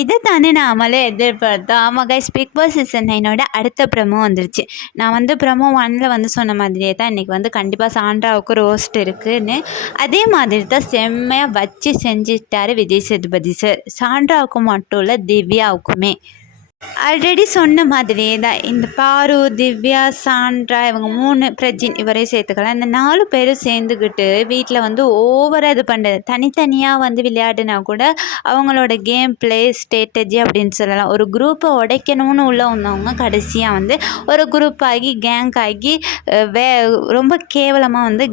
இத தானே நாமளே எதிர்பார்த்தோம். ஆமா கைஸ், பிக் பாஸ் சீசன் 9 அடுத்த ப்ரோமோ வந்துருச்சு. நான் வந்து ப்ரோமோ 1ல வந்து சொன்ன மாதிரியே தான் இன்றைக்கி வந்து கண்டிப்பாக சாண்ட்ராவுக்கு ரோஸ்ட் இருக்குன்னு, அதே மாதிரி தான் செம்மையா வச்சு செஞ்சுட்டாரு விஜய் சேதுபதி சார். சாண்ட்ராவுக்கு மட்டும் இல்லை, திவ்யாவுக்குமே. ஆல்ரெடி சொன்ன மாதிரியே தான் இந்த பாரு, திவ்யா, சாண்ட்ரா இவங்க 3 பிரஜின் இவரையும் சேர்த்துக்கலாம். இந்த 4 பேரும் சேர்ந்துக்கிட்டு வீட்டில் வந்து ஓவராக இது பண்ணுறது. தனித்தனியாக வந்து விளையாடுனா கூட அவங்களோட கேம் ப்ளே ஸ்ட்ராட்டஜி அப்படின்னு சொல்லலாம். ஒரு குரூப்பை உடைக்கணும்னு உள்ள வந்தவங்க கடைசியாக வந்து ஒரு குரூப் ஆகி கேங்க் ஆகி ரொம்ப கேவலமாக வந்து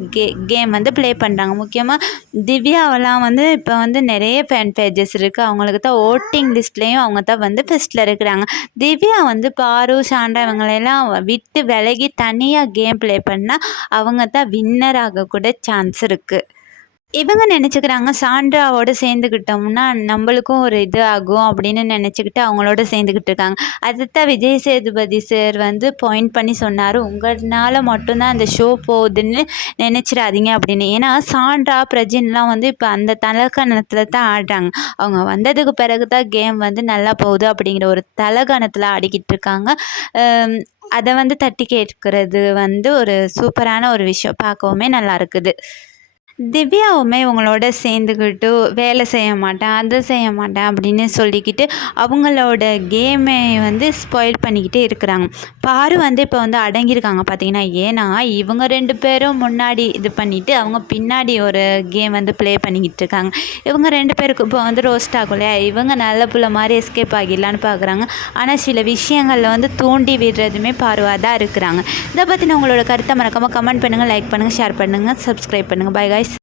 கேம் வந்து ப்ளே பண்ணுறாங்க. முக்கியமாக திவ்யாவெல்லாம் வந்து இப்போ வந்து நிறைய ஃபேன் பேஜஸ் இருக்குது. அவங்களுக்கு தான் ஓட்டிங் லிஸ்ட்லேயும் அவங்க தான் வந்து ஃபஸ்ட்டில் இருக்கிறாங்க. திவ்யா வந்து பாரு, சாண்டா இவங்களெல்லாம் விட்டு விலகி தனியாக கேம் ப்ளே பண்ணால் அவங்க தான் வின்னர் ஆகக்கூட சான்ஸ் இருக்குது. இவங்க நினச்சிக்கிறாங்க சாண்ட்ராவோடு சேர்ந்துக்கிட்டோம்னா நம்மளுக்கும் ஒரு இது ஆகும் அப்படின்னு நினச்சிக்கிட்டு அவங்களோட சேர்ந்துக்கிட்டு இருக்காங்க. அதுதான் விஜய் சேதுபதி சார் வந்து பாயிண்ட் பண்ணி சொன்னார், உங்களால் மட்டும்தான் அந்த ஷோ போகுதுன்னு நினச்சிடாதீங்க அப்படின்னு. ஏன்னா சாண்ட்ரா, பிரஜின்லாம் வந்து இப்போ அந்த தலக்கணத்தில் தான் ஆடுறாங்க. அவங்க வந்ததுக்கு பிறகு தான் கேம் வந்து நல்லா போகுது அப்படிங்கிற ஒரு தலகணத்தில் ஆடிக்கிட்டு இருக்காங்க. அதை வந்து தட்டி கேட்கறது வந்து ஒரு சூப்பரான ஒரு விஷயம், பார்க்கவுமே நல்லா இருக்குது. திவ்யாவுமே இவங்களோட சேர்ந்துக்கிட்டு வேலை செய்ய மாட்டேன், அதை செய்ய மாட்டேன் அப்படின்னு சொல்லிக்கிட்டு அவங்களோட கேமை வந்து ஸ்பாயில் பண்ணிக்கிட்டே இருக்கிறாங்க. பாரு வந்து இப்போ வந்து அடங்கியிருக்காங்க பார்த்தீங்கன்னா. ஏன்னா இவங்க 2 பேரும் முன்னாடி இது பண்ணிவிட்டு அவங்க பின்னாடி ஒரு கேம் வந்து ப்ளே பண்ணிக்கிட்டு இருக்காங்க. இவங்க 2 பேருக்கு இப்போ வந்து ரோஸ்ட் ஆகும் இல்லையா, இவங்க நல்ல புள்ள மாதிரி எஸ்கேப் ஆகிடலான்னு பார்க்குறாங்க. ஆனால் சில விஷயங்களில் வந்து தூண்டி விடுறதுமே பாருவாக தான் இருக்கிறாங்க. இதை பற்றின உங்களோட கருத்தை மறக்காமல் கமெண்ட் பண்ணுங்கள், லைக் பண்ணுங்கள், ஷேர் பண்ணுங்கள், சப்ஸ்கிரைப் பண்ணுங்கள். By guys.